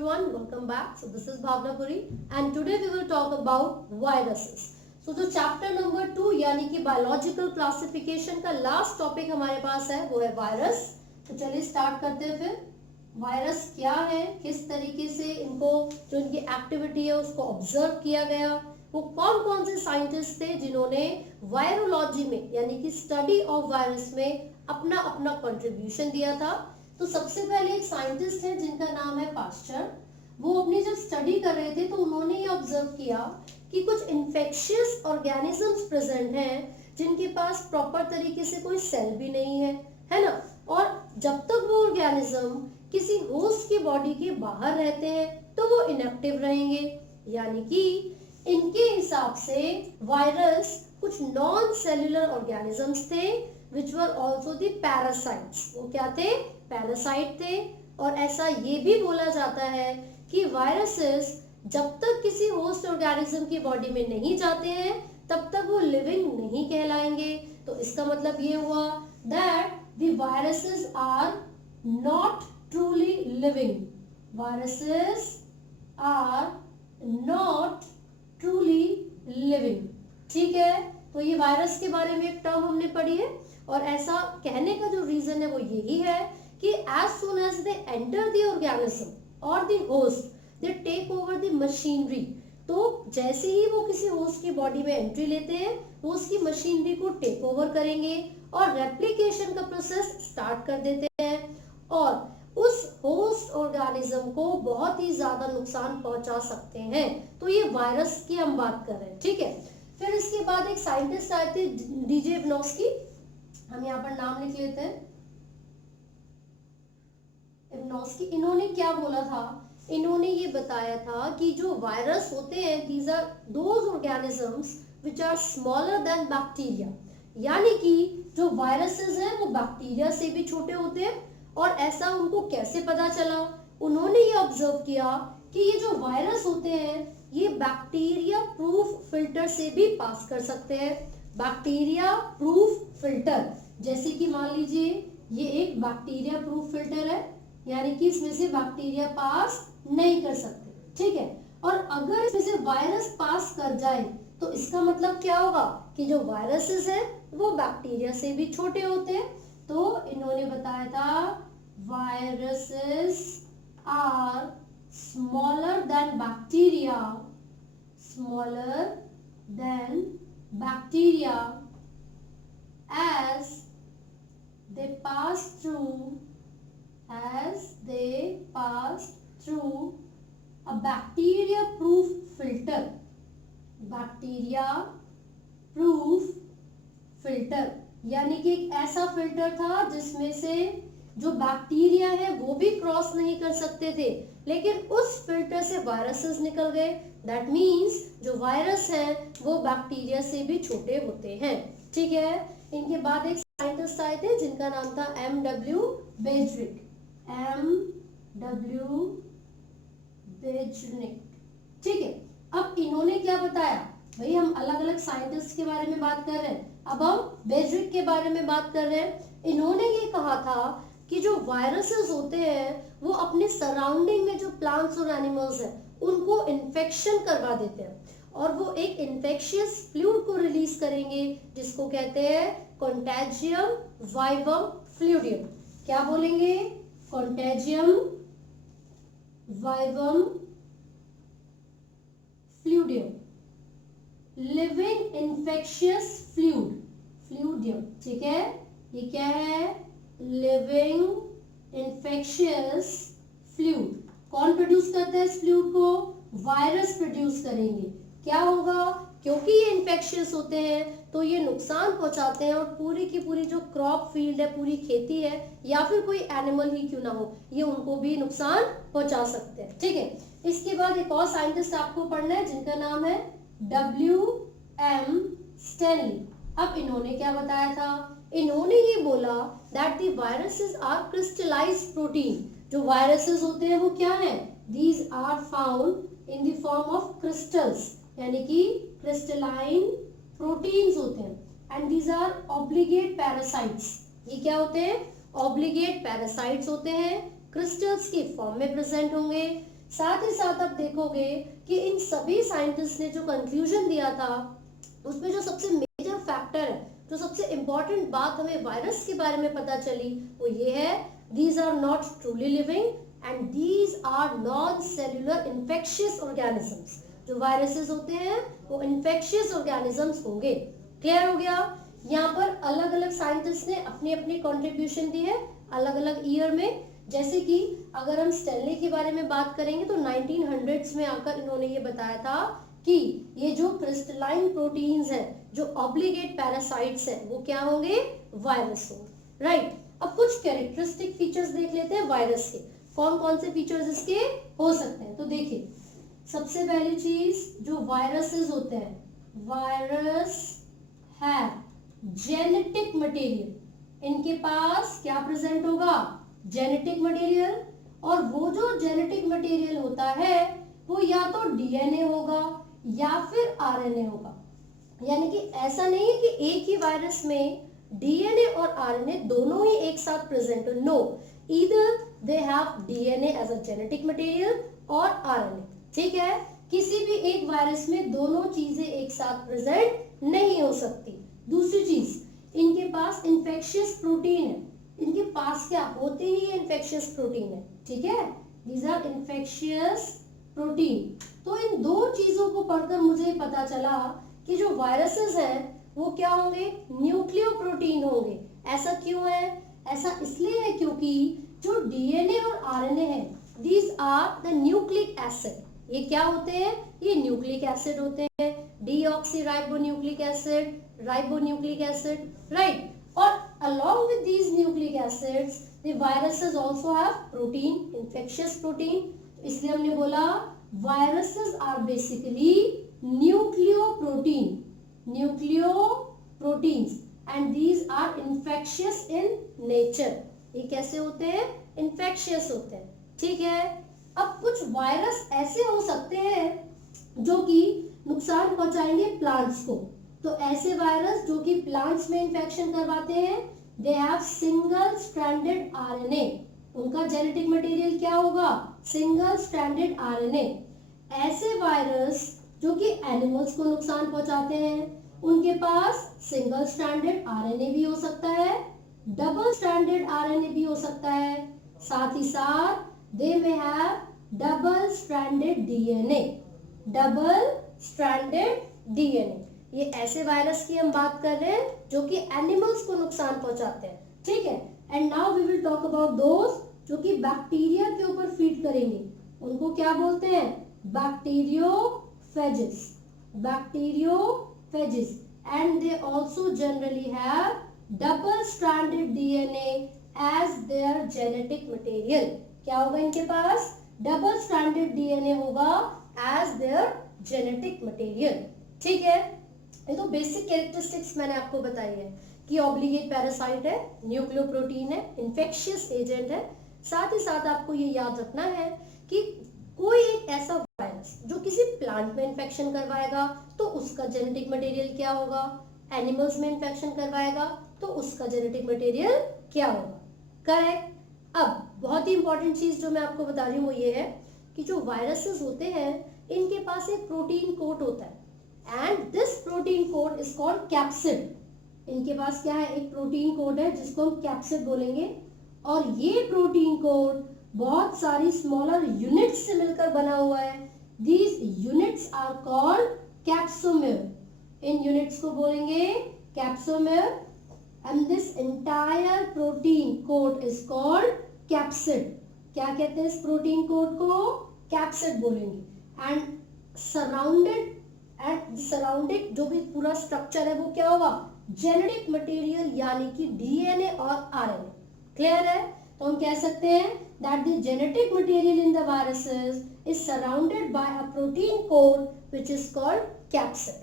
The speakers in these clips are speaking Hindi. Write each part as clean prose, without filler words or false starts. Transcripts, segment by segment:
everyone, welcome back. So this is Bhavna Puri and today we will talk about viruses. So जो चैप्टर नंबर 2 यानी कि बायोलॉजिकल क्लासिफिकेशन का लास्ट टॉपिक हमारे पास है वो है वायरस. तो चलिए स्टार्ट करते हैं फिर. वायरस क्या है, किस तरीके से इनको जो इनकी एक्टिविटी है उसको ऑब्जर्व किया गया, वो कौन कौन से साइंटिस्ट थे जिन्होंने वायरोलॉजी में यानी कि स्टडी ऑफ वायरस में अपना अपना कंट्रीब्यूशन दिया था. तो सबसे पहले एक साइंटिस्ट है जिनका नाम है पास्चर. वो अपनी जब स्टडी कर रहे थे तो उन्होंने ये ऑब्जर्व किया कि कुछ इन्फेक्शियस ऑर्गेनिजम्स प्रेजेंट हैं जिनके पास प्रॉपर तरीके से कोई सेल भी नहीं है, है ना. और जब तक वो ऑर्गेनिज्म किसी होस्ट की बॉडी के बाहर रहते हैं तो वो इनएक्टिव रहेंगे. यानी कि इनके हिसाब से वायरस कुछ नॉन सेल्यूलर ऑर्गेनिजम्स थे which were also the parasites. वो क्या थे? पैरासाइट थे. और ऐसा ये भी बोला जाता है कि वायरसेस जब तक किसी होस्ट ऑर्गेनिज्म की बॉडी में नहीं जाते हैं तब तक वो लिविंग नहीं कहलाएंगे. तो इसका मतलब ये हुआ that the viruses are not truly living. Viruses are not truly living. ठीक है. तो ये वायरस के बारे में एक टर्म हमने पढ़ी है और ऐसा कहने का जो रीजन है वो यही है कि as soon as they enter the organism or the host they take over the machinery. तो जैसे ही वो किसी होस्ट की बॉडी में एंट्री लेते हैं वो उसकी मशीनरी को टेक ओवर करेंगे और रेप्लिकेशन का प्रोसेस स्टार्ट कर देते हैं और उस होस्ट ऑर्गेनिज्म को बहुत ही ज्यादा नुकसान पहुंचा सकते हैं. तो ये वायरस की हम बात कर रहे हैं. ठीक है. फिर इसके बाद एक साइंटिस्ट आए थे डीजे इवनॉस्की. हम यहाँ पर नाम लिख लेते हैं इवनॉस्की. इन्होंने क्या बोला था? इन्होंने ये बताया था कि जो वायरस होते हैं these are those organisms which are smaller than bacteria. यानी कि जो वायरसेस हैं वो बैक्टीरिया से भी छोटे होते हैं. और ऐसा उनको कैसे पता चला? उन्होंने ये ऑब्जर्व किया कि ये जो वायरस होते हैं ये बैक्टीरिया प्रूफ फिल्टर से भी पास कर सकते हैं. बैक्टीरिया प्रूफ फिल्टर, जैसे कि मान लीजिए ये एक बैक्टीरिया प्रूफ फिल्टर है यानी कि इसमें से बैक्टीरिया पास नहीं कर सकते. ठीक है. और अगर इसमें से वायरस पास कर जाए तो इसका मतलब क्या होगा कि जो वायरसेस है वो बैक्टीरिया से भी छोटे होते हैं. तो इन्होंने बताया था viruses are smaller than bacteria, smaller than bacteria as they pass through a bacteria proof filter. Bacteria proof filter यानी कि एक ऐसा फिल्टर था जिसमें से जो बैक्टीरिया है वो भी क्रॉस नहीं कर सकते थे लेकिन उस फिल्टर से वायरसेस निकल गए. दैट मीन्स जो वायरस है वो बैक्टीरिया से भी छोटे होते हैं. ठीक है. इनके बाद एक साइंटिस्ट आए थे जिनका नाम था M.W. बेजरिक. M.W. बेजरिक. ठीक है. अब इन्होंने क्या बताया? भाई हम अलग अलग साइंटिस्ट के बारे में बात कर रहे हैं. अब हम बेजरिक के बारे में बात कर रहे हैं. इन्होंने ये कहा था कि जो वायरसेस होते हैं वो अपने सराउंडिंग में जो प्लांट्स और एनिमल्स हैं उनको इन्फेक्शन करवा देते हैं और वो एक इन्फेक्शियस फ्लूइड को रिलीज करेंगे जिसको कहते हैं कंटेजियम वाइवम फ्लूइडियम. क्या बोलेंगे? Contagium vivum fluidum. Living infectious fluidum. ठीक है. ये क्या है? Living infectious fluid. कौन प्रोड्यूस करता है इस फ्लूइड को? वायरस प्रोड्यूस करेंगे. क्या होगा? क्योंकि ये इन्फेक्शियस होते हैं तो ये नुकसान पहुंचाते हैं और पूरी की पूरी जो क्रॉप फील्ड है, पूरी खेती है या फिर कोई एनिमल ही क्यों ना हो, ये उनको भी नुकसान पहुंचा सकते हैं. ठीक है. इसके बाद एक और साइंटिस्ट आपको पढ़ना है जिनका नाम है W.M. स्टैनली. अब इन्होंने क्या बताया था? इन्होंने ये बोला that the viruses are crystallized protein. जो वायरसेस होते हैं वो क्या है? These are found in the form of crystals. यानी कि क्रिस्टलाइन प्रोटीन्स होते हैं. And these are obligate parasites. ये क्या होते हैं? Obligate parasites होते हैं. क्रिस्टल्स की फॉर्म में प्रेजेंट होंगे. साथ ही साथ आप देखोगे कि इन सभी साइंटिस्ट ने जो कंक्लूजन दिया था उसमें जो सबसे मेजर फैक्टर है, जो सबसे इंपॉर्टेंट बात हमें वायरस के बारे में पता चली वो ये है, these are not truly living and these are non cellular infectious organisms. जो वायरसेस होते हैं वो इन्फेक्शियस ऑर्गेनिजम्स होंगे। क्लियर हो गया? यहाँ पर अलग अलग साइंटिस्ट ने अपनी अपनी कॉन्ट्रीब्यूशन दी है अलग अलग ईयर में। जैसे कि अगर हम स्टेनली के बारे में बात करेंगे तो 1900s में आकर इन्होंने ये बताया था कि ये जो क्रिस्टलाइन प्रोटीन्स हैं, जो ऑब्लिगेट पैरासाइट्स हैं, वो क्या होंगे? वायरस होंगे। राइट। अब कुछ कैरेक्टरिस्टिक फीचर्स देख लेते हैं वायरस के। कौन कौन से फीचर्स इसके हो सकते हैं? तो देखिए, सबसे पहली चीज, जो वायरसेस होते हैं, वायरस है जेनेटिक मटेरियल। इनके पास क्या प्रेजेंट होगा? Genetic material. और वो जो जेनेटिक मटेरियल होता है वो या तो डीएनए होगा या फिर आरएनए होगा। यानी कि ऐसा नहीं है कि एक ही वायरस में डीएनए और आरएनए दोनों ही एक साथ प्रेजेंट हो। No, either they have DNA as a genetic material और आरएनए। ठीक है? किसी भी एक वायरस में दोनों चीजें एक साथ प्रेजेंट नहीं हो सकती। दूसरी चीज, इनके पास इन्फेक्शियस प्रोटीन है। इनके पास क्या होते ही इन्फेक्शियस प्रोटीन है। ठीक है? These are infectious protein. तो इन दो चीजों को पढ़कर मुझे पता चला कि जो वायरसेस हैं वो क्या होंगे? न्यूक्लियोप्रोटीन होंगे। ऐसा क्यों है? ऐसा इसलिए है क्योंकि जो डीएनए और आरएनए है, these are the nucleic acid. ये क्या होते हैं? ये न्यूक्लिक एसिड होते हैं। Deoxyribonucleic acid, ribonucleic acid, right. और along with these nucleic acids, the viruses also have protein, infectious protein. इसलिए हमने बोला viruses are basically nucleoproteins and these are infectious in nature. ये कैसे होते हैं? infectious होते हैं। ठीक है? अब कुछ वायरस ऐसे हो सकते हैं जो कि नुकसान पहुंचाएंगे प्लांट्स को। तो ऐसे वायरस जो कि प्लांट्स में इंफेक्शन करवाते हैं, they have single stranded RNA. उनका जेनेटिक मटेरियल क्या होगा? Single stranded RNA. ऐसे वायरस जो कि एनिमल्स को नुकसान पहुंचाते हैं, उनके पास सिंगल स्ट्रैंडेड आरएनए भी हो सकता है, डबल स्ट्रैंडेड आरएनए भी हो सकता है, साथ ही साथ they may have double stranded DNA. Double stranded DNA, ये ऐसे वायरस की हम बात कर रहे हैं जो कि एनिमल्स को नुकसान पहुंचाते हैं। ठीक है? And now we will talk about those जो कि बैक्टीरिया के ऊपर फीड करेंगे। उनको क्या बोलते हैं? Bacteriophages. Bacteriophages and they also generally have double stranded DNA as their genetic material. क्या होगा इनके पास? डबल स्ट्रैंडेड डीएनए होगा एज देयर जेनेटिक मटेरियल। ठीक है? ये तो बेसिक कैरेक्टरिस्टिक्स मैंने आपको बताई है कि ऑब्लिगेट पैरासाइट है, न्यूक्लियोप्रोटीन है, इन्फेक्शियस एजेंट है। साथ ही साथ आपको ये याद रखना है कि कोई एक ऐसा वायरस जो किसी प्लांट में इंफेक्शन करवाएगा तो उसका जेनेटिक मटेरियल क्या होगा? एनिमल्स में इंफेक्शन करवाएगा तो उसका जेनेटिक मटेरियल क्या होगा? करेक्ट। अब बहुत ही इंपॉर्टेंट चीज जो मैं आपको बता रही हूँ वो ये है कि जो वायरसेस होते हैं इनके पास एक प्रोटीन कोट होता है and this protein coat is called capsid. इनके पास क्या है? एक प्रोटीन कोड है जिसको हम कैप्सिड बोलेंगे। और ये प्रोटीन कोड बहुत सारी स्मॉलर यूनिट्स से मिलकर बना हुआ है। These units are called capsomere. इन यूनिट्स को बोलेंगे capsomere and this entire protein coat is called capsid. क्या कहते हैं इस प्रोटीन कोड को? कैप्सिड बोलेंगे। एंड सराउंडिंग जो भी पूरा स्ट्रक्चर है वो क्या होगा? जेनेटिक मटेरियल यानी कि डीएनए और आरएनए। क्लियर है? तो हम कह सकते हैं that the genetic material in the viruses is surrounded by a protein code which is called capsid.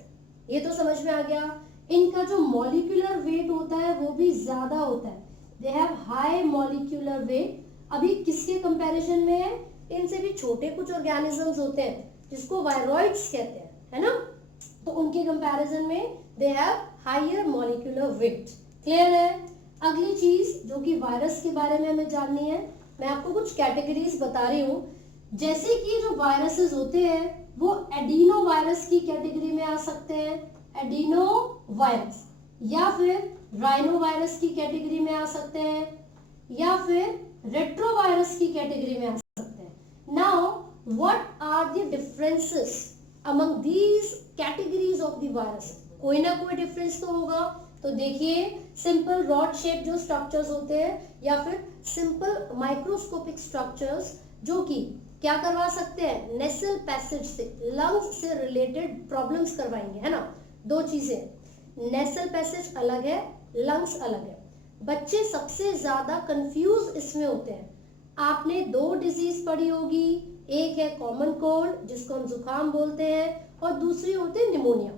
ये तो समझ में आ गया। इनका जो मॉलिक्यूलर वेट होता है वो भी ज्यादा होता है। They have high molecular weight. अभी किसके कंपैरिजन में है? इनसे भी छोटे कुछ ऑर्गेनिजम्स होते हैं जिसको वायरॉइड्स कहते हैं, है ना? तो उनके कंपैरिजन में they have higher molecular weight. Clear है? अगली चीज जो कि वायरस के बारे में हमें जाननी है, मैं आपको कुछ कैटेगरीज बता रही हूँ जैसे कि जो वायरसेस होते हैं वो एडिनो वायरस की कैटेगरी में आ सकते हैं, एडिनो वायरस, या फिर राइनो वायरस की कैटेगरी में आ सकते हैं, या फिर रेट्रोवायरस की कैटेगरी में आ सकते हैं। Now what are the differences among these categories of the virus? कोई ना कोई डिफरेंस तो होगा। तो देखिए, सिंपल रॉड शेप जो स्ट्रक्चर्स होते हैं या फिर सिंपल माइक्रोस्कोपिक स्ट्रक्चर्स जो कि क्या करवा सकते हैं, नेसल पैसेज से, लंग्स से रिलेटेड प्रॉब्लम्स करवाएंगे, है ना। दो चीजें, नेसल पैसेज अलग है, लंग्स अलग है। बच्चे सबसे ज्यादा कंफ्यूज इसमें होते हैं। आपने दो डिजीज पढ़ी होगी, एक है कॉमन कोल्ड जिसको हम जुकाम बोलते हैं, और दूसरी होती है निमोनिया।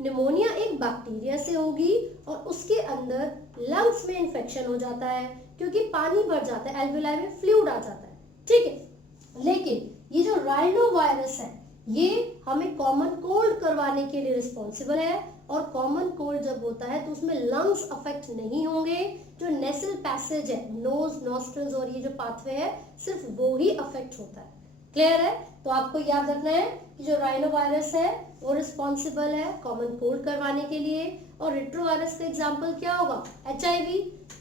निमोनिया एक बैक्टीरिया से होगी और उसके अंदर लंग्स में इंफेक्शन हो जाता है क्योंकि पानी भर जाता है, एल्वेलाई में फ्लूइड आ जाता है, ठीक है। लेकिन ये जो राइनो वायरस है ये हमें कॉमन कोल्ड करवाने के लिए रिस्पॉन्सिबल है, और कॉमन कोल्ड जब होता है तो उसमें लंग्स अफेक्ट नहीं होंगे, जो नेसल पैसेज है, नोज, नॉस्ट्रल्स और ये जो पाथवे है सिर्फ वो ही अफेक्ट होता है। क्लियर है? तो आपको याद रखना है कि जो राइनो वायरस है वो रिस्पॉन्सिबल है कॉमन कोल्ड करवाने के लिए, और रेट्रोवायरस का एग्जांपल क्या होगा, HIV,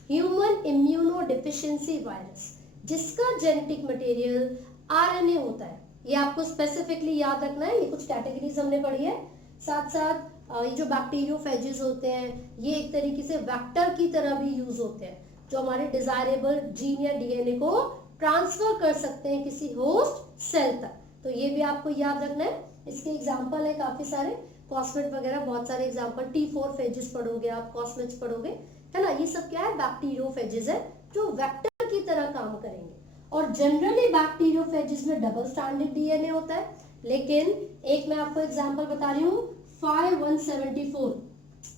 human immuno deficiency virus, जिसका जेनेटिक मटेरियल RNA होता है। ये आपको स्पेसिफिकली याद रखना है, ये कुछ कैटेगरीज हमने पढ़ी है। साथ साथ ये जो बैक्टीरियोफेजेस होते हैं ये एक तरीके से वेक्टर की तरह भी यूज होते हैं, जो हमारे डिजायरेबल जीन या DNA को ट्रांसफर कर सकते हैं किसी होस्ट सेल तक। तो ये भी आपको याद रखना है। इसके एग्जाम्पल है काफी सारे, कॉस्मेट वगैरह बहुत सारे एग्जाम्पल, T4 फेजेस पढ़ोगे आप, कॉस्मेट्स पढ़ोगे, है ना। ये सब क्या है, बैक्टीरियोफेजेस है जो वेक्टर की तरह काम करेंगे। और जनरली बैक्टीरियोफेजेस में डबल स्ट्रैंडेड DNA होता है, लेकिन एक मैं आपको एग्जाम्पल बता रही हूँ, 5174,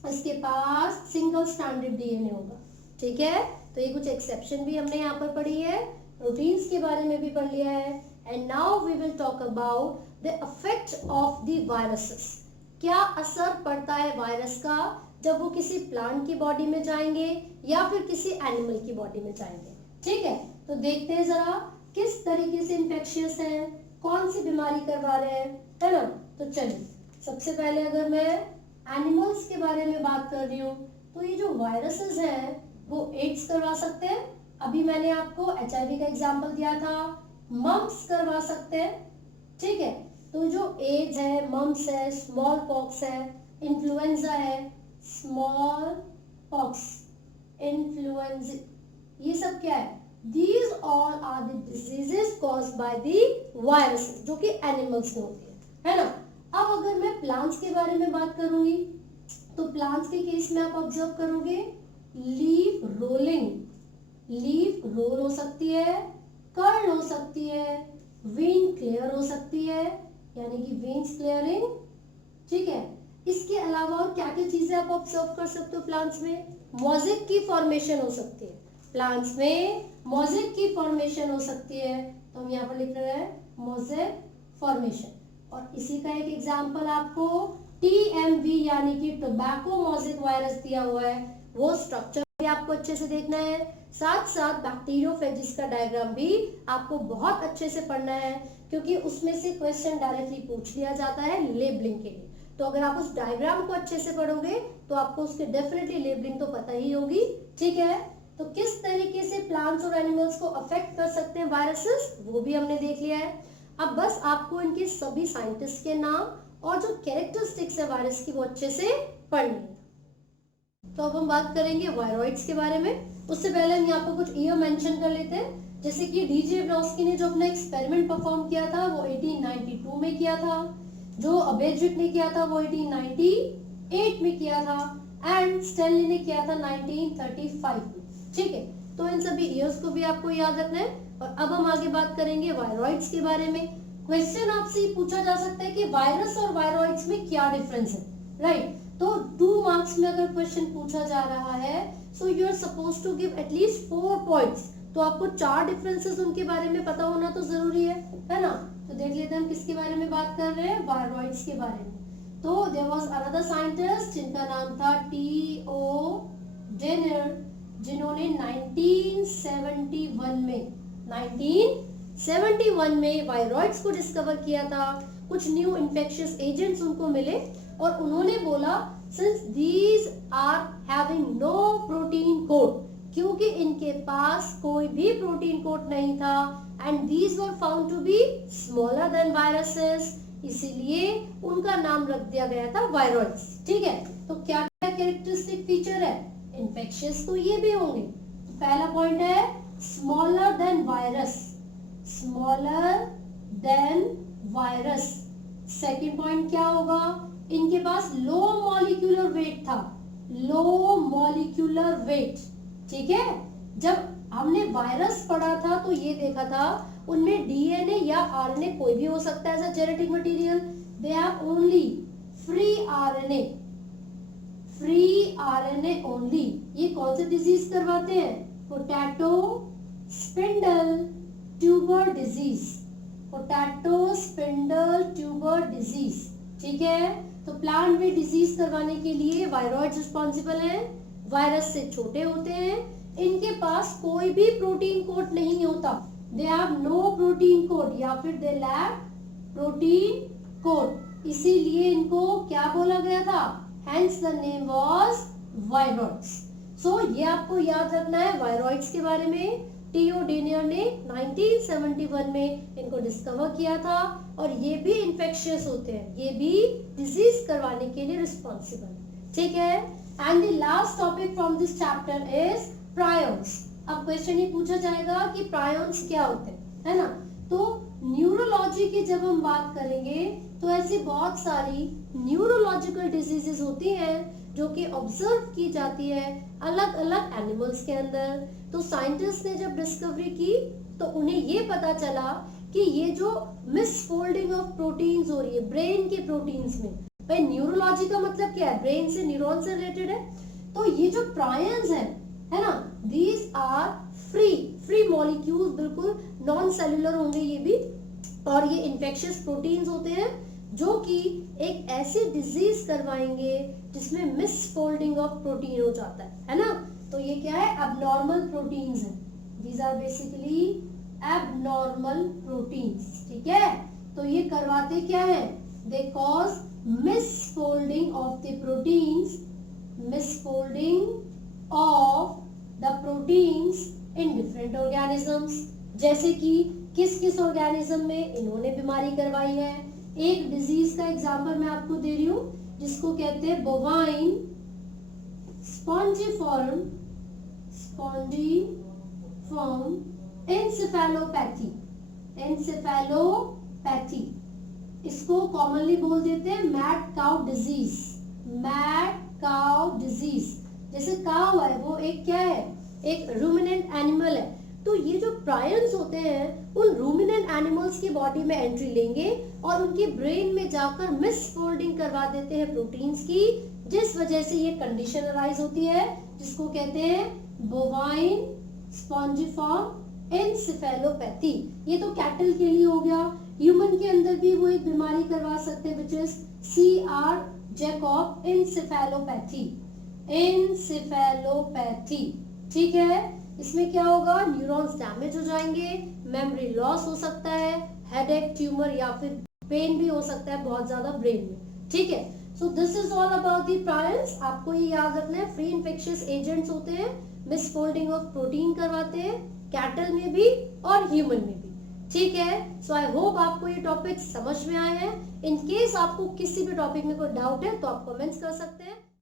इसके पास सिंगल स्ट्रैंडेड DNA होगा, ठीक है। तो ये कुछ एक्सेप्शन भी हमने यहाँ पर पढ़ी है, प्रोटीन्स के बारे में भी पढ़ लिया है। And now we will talk about the effect of the viruses. क्या असर पड़ता है वायरस का जब वो किसी प्लांट की बॉडी में जाएंगे या फिर किसी एनिमल की बॉडी में जाएंगे, ठीक है। तो देखते हैं जरा किस तरीके से इंफेक्शियस है, कौन सी बीमारी करवा रहे हैं, है ना। तो चलिए, सबसे पहले अगर मैं एनिमल्स के बारे में बात कर रही हूँ तो ये जो वायरसेस हैं वो एड्स करवा सकते हैं। अभी मैंने आपको HIV का एग्जाम्पल दिया था, मम्स करवा सकते हैं, ठीक है। तो जो एड्स है, मम्स है, स्मॉल पॉक्स है, इन्फ्लुएंजा है, स्मॉल पॉक्स, इन्फ्लुएंजा, ये सब क्या है, these all are the diseases caused by the viruses, जो कि एनिमल्स में होती है ना। अब अगर मैं प्लांट्स के बारे में बात करूंगी तो प्लांट्स के केस में आप ऑब्जर्व करोगे लीफ रोलिंग, लीफ रोल हो सकती है, कर्ल हो सकती है, वेन क्लियर हो सकती है, यानी कि वेन्स क्लियरिंग, ठीक है। इसके अलावा और क्या क्या चीजें आप ऑब्जर्व कर सकते हो प्लांट्स में, मोज़ेक की फॉर्मेशन हो सकती है, प्लांट्स में मोज़ेक की फॉर्मेशन हो सकती है। तो हम यहाँ पर लिख रहे हैं मोज़ेक फॉर्मेशन। और इसी का एक एग्जांपल आपको TMV यानी कि टोबैको मोज़ेक वायरस दिया हुआ है, वो स्ट्रक्चर भी आपको अच्छे से देखना है। साथ साथ बैक्टीरियोफेजिस का डायग्राम भी आपको बहुत अच्छे से पढ़ना है, क्योंकि उसमें से क्वेश्चन डायरेक्टली पूछ लिया जाता है लेबलिंग के लिए। तो अगर आप उस डायग्राम को अच्छे से पढ़ोगे तो आपको उसके डेफिनेटली लेबलिंग तो पता ही होगी, ठीक है। तो किस तरीके से प्लांट्स और एनिमल्स को अफेक्ट कर सकते हैं वायरसेस, वो भी हमने देख लिया है। अब बस आपको इनके सभी साइंटिस्ट के नाम और जो कैरेक्टरिस्टिक्स है वायरस की वो अच्छे से पढ़नी है। तो अब हम बात करेंगे वायरॉइड्स के बारे में। उससे पहले हम यहाँ पर कुछ ईयर मेंशन कर लेते हैं, जैसे कि डीजे ब्रॉस्की ने जो अपना एक्सपेरिमेंट परफॉर्म किया था वो 1892 में किया था, जो अबेड्रिक ने किया था वो 1898 में किया था, एंड स्टेनली ने किया था 1935 में, ठीक है। तो इन सभी ईयर्स को भी आपको याद रखना है। और अब हम आगे बात करेंगे वायरॉइड्स के बारे में। क्वेश्चन आपसे पूछा जा सकता है कि वायरस और वायरॉइड्स में क्या डिफरेंस है, राइट। तो 2 मार्क्स में अगर क्वेश्चन पूछा जा रहा है so you are suppose to give at least 4 points, तो आपको 4 डिफरेंसेस उनके बारे में पता होना तो जरूरी है ना। तो देख लेते हैं हम किसके बारे में बात कर रहे हैं, वायरॉइड्स के बारे में। तो देयर वाज अनदर साइंटिस्ट जिनका नाम था T.O. डेनर, जिन्होंने 1971 में 71 में वायरॉइड्स को डिस्कवर किया था, कुछ न्यू इन्फेक्शियस एजेंट्स उनको मिले और उन्होंने बोला since these are having no protein code, क्योंकि इनके पास कोई भी प्रोटीन कोड नहीं था, and these were found to be smaller than viruses, इसीलिए उनका नाम रख दिया गया था वायरॉइड्स। ठीक है, तो क्या क्या कैरेक्टरिस्टिक फीचर है, इन्फेक्शियस तो ये भी होंगे। तो पहला पॉइंट है smaller than virus, smaller than virus. Second point क्या होगा, इनके पास लो मॉलिक्यूलर वेट था, लो मॉलिक्यूलर वेट। ठीक है, जब हमने वायरस पढ़ा था तो ये देखा था उनमें डीएनए या आरएनए कोई भी हो सकता है as a genetic material, they have only free RNA, free RNA only. ये कौन सी डिजीज करवाते हैं, potato spindle tuber disease, potato spindle tuber disease. ठीक है, तो प्लांट में डिजीज करवाने के लिए वायरॉइड्स रिस्पॉन्सिबल हैं, वायरस से छोटे होते हैं, इनके पास कोई भी प्रोटीन कोड नहीं होता, they have no protein code या फिर दे लैक प्रोटीन कोड, इसीलिए इनको क्या बोला गया था, hence the name was viroids. So ये आपको याद रखना है वायरॉइड्स के बारे में। टीओ डेनियर ने 1971 में इनको डिस्कवर किया था और ये भी इन्फेक्शियस होते हैं, ये भी डिजीज करवाने के लिए रिस्पॉन्सिबल। ठीक है, and the last topic from this chapter is prions. अब क्वेश्चन ये पूछा जाएगा कि प्रायॉन्स क्या होते हैं, है ना। तो न्यूरोलॉजी की जब हम बात करेंगे तो ऐसी बहुत सारी न्यूरोलॉजिकल डिजीजेस होती हैं जो कि ऑब्जर्व की जाती है अलग अलग एनिमल्स के अंदर। तो साइंटिस्ट ने जब डिस्कवरी की तो उन्हें ये पता चला कि ये जो मिसफोल्डिंग ऑफ प्रोटीन्स हो रही है ब्रेन के प्रोटीन्स में, भाई न्यूरोलॉजी का मतलब क्या है, ब्रेन से न्यूरॉन से रिलेटेड है। तो ये जो प्रायन्स है ना, दीज आर फ्री मॉलिक्यूल्स, बिल्कुल नॉन सेलुलर होंगे ये भी, और ये इन्फेक्शियस प्रोटीन्स होते हैं जो कि एक ऐसी डिजीज करवाएंगे जिसमें मिसफोल्डिंग ऑफ प्रोटीन हो जाता है ना। तो ये क्या है, एबनॉर्मल प्रोटीन्स हैं, these are basically abnormal proteins. ठीक है, तो ये करवाते क्या है, they cause misfolding of the proteins, misfolding of the proteins in different organisms। जैसे कि किस किस ऑर्गेनिज्म में इन्होंने बीमारी करवाई है। एक डिजीज का एग्जांपल मैं आपको दे रही हूँ जिसको कहते हैं बोवाइन स्पॉन्जिफॉर्म एन्सेफेलोपैथी, एन्सेफेलोपैथी। इसको कॉमनली बोल देते हैं mad cow disease, mad cow disease. जैसे काउ है वो एक क्या है, एक रूमिनेंट एनिमल है। तो ये जो प्रायन्स होते हैं उन रूमिनेंट एनिमल्स की बॉडी में एंट्री लेंगे और उनकी ब्रेन में जाकर मिसफोल्डिंग करवा देते हैं प्रोटीन्स की, जिस वजह से ये कंडीशन अराइज होती है जिसको कहते हैं बोवाइन स्पॉन्जिफॉर्म एन्सेफेलोपैथी। ये तो कैटल के लिए हो गया। ह्यूमन के अंदर भी वो एक बीमारी करवा सकते हैं which is CR Jacob encephalopathy, encephalopathy. ठीक है, इसमें क्या होगा, न्यूरॉन्स डैमेज हो जाएंगे, मेमोरी लॉस हो सकता है, हेडेक, ट्यूमर या फिर पेन भी हो सकता है बहुत ज्यादा ब्रेन में। ठीक है, so this is all about the prions. आपको ये याद रखना है फ्री इन्फेक्शियस एजेंट्स होते हैं, मिसफोल्डिंग ऑफ प्रोटीन करवाते हैं कैटल में भी और ह्यूमन में भी। ठीक है, सो आई होप आपको ये टॉपिक समझ में आए हैं। इन केस आपको किसी भी टॉपिक में कोई डाउट है तो आप कमेंट्स कर सकते हैं।